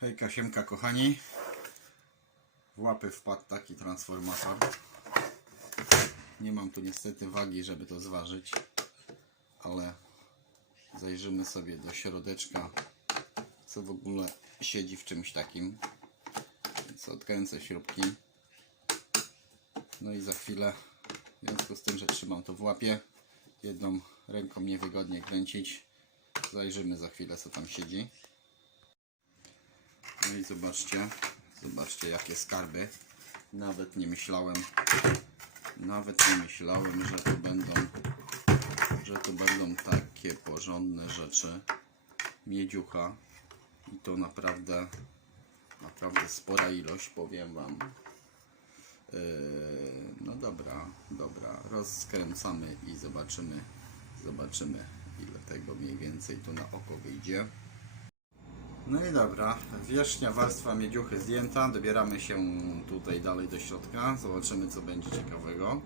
Hejka, siemka kochani. W łapy wpadł taki transformator. Nie mam tu niestety wagi, żeby to zważyć, ale zajrzymy sobie do środeczka, co w ogóle siedzi w czymś takim. Więc odkręcę śrubki. No i za chwilę, w związku z tym, że trzymam to w łapie, jedną ręką niewygodnie kręcić, zajrzymy za chwilę, co tam siedzi. No i zobaczcie, zobaczcie jakie skarby. Nawet nie myślałem, nawet nie myślałem, że to będą, że to będą takie porządne rzeczy. Miedziucha i to naprawdę, naprawdę spora ilość, powiem Wam. Yy, no dobra, dobra, rozkręcamy i zobaczymy, zobaczymy ile tego mniej więcej tu na oko wyjdzie. No i dobra, wierzchnia warstwa miedziuchy zdjęta, dobieramy się tutaj dalej do środka, zobaczymy co będzie ciekawego.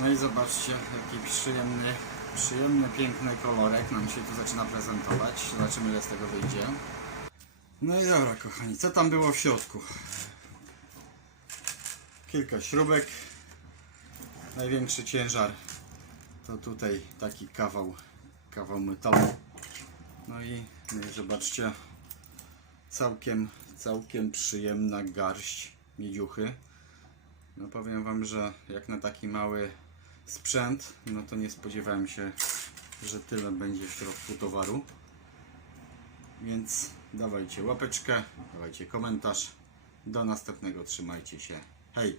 No i zobaczcie, jaki przyjemny, przyjemny, piękny kolorek nam się tu zaczyna prezentować, zobaczymy ile z tego wyjdzie. No i dobra kochani, co tam było w środku? Kilka śrubek, największy ciężar to tutaj taki kawał, kawał metalu. No i, no i zobaczcie, całkiem, całkiem przyjemna garść miedziuchy. No powiem Wam, że jak na taki mały sprzęt, no to nie spodziewałem się, że tyle będzie w środku towaru. Więc dawajcie łapeczkę, dawajcie komentarz. Do następnego, trzymajcie się. Hej!